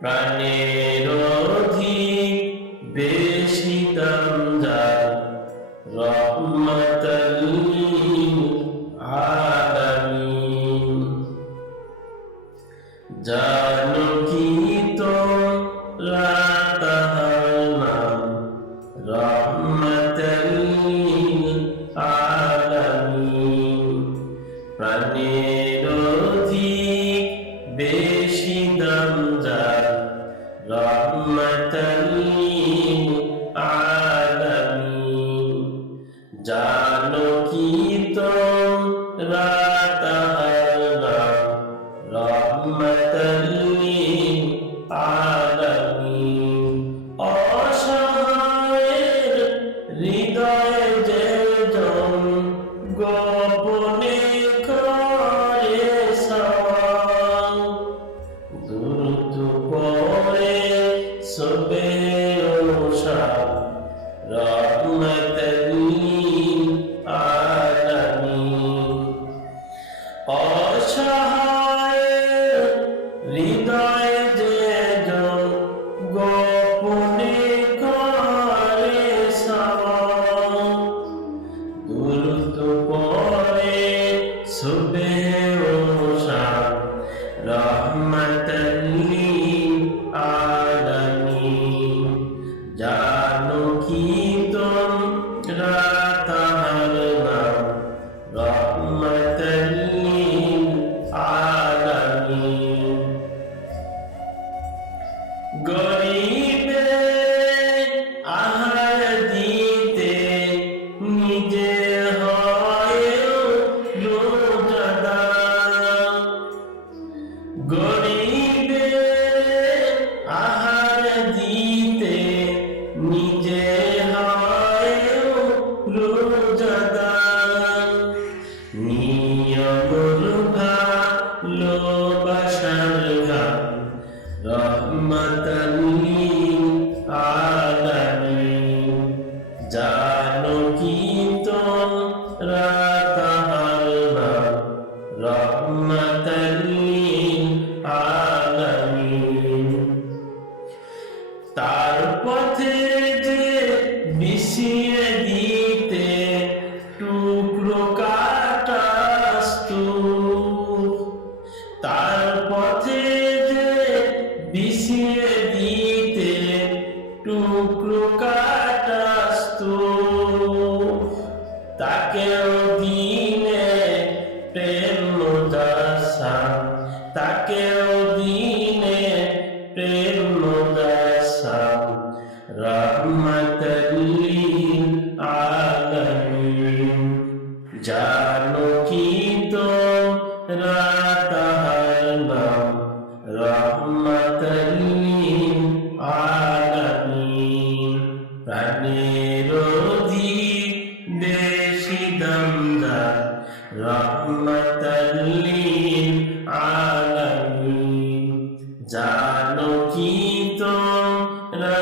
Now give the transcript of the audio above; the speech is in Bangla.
প্রাণের অধিক বেশি দাম যার, রহমাতাল লিল আলামিন। জানো কি তোমরা তাহার নাম, রহমাতাল লিল আলামিন। প্রাণের অধিক বেশি দাম যার, রহমাতাল লিল আলামিন। জানো কি তোমরা তাহার নাম, রহমাতাল লিল আলামিন। অসহায়ের হৃদয়ে যেজন গোপনে করে সওয়াল, দুরূদ পড়ে শোবে ওশাব, রহমাতাল লিল আলামিন। অসহায়ের হৃদয়ে যেজন গোপনে করে সওয়াল, দুরূদ পড়ে শোবে ওশাব, রহমাতাল লিল আলামিন। জানো কি তোমরা তাহার নাম, রহমাতাল লিল আলামিন। গরিবের আহার দিতে নিজে হয় রোজাদার, গরিবের আহার দিতে নিজে হয় রোজাদার। নিয়মর ভালোবাসার গান, রহমাতাল লিল আলামিন। জানো কি তোমরা তাহার নাম, রহমাতাল লিল আলামিন। তার পথে যে বিছিয়ে দিতে টুকরো কাটাস্তুর, তার পথে যে বিছিয়ে দিতে টুকরো কাটাস্তুর, তাকেও দিনে প্রেম মুজাসসাম, তাকেও দিনে প্রেম মুজাসসাম, রহমাতাল লিল আলামিন। জানো কি তোমরা তাহার নাম, রহমাতাল লিল আলামিন। প্রাণের অধিক বেশি দাম যার, রহমাতাল লিল আলামিন। জানো কি তোমরা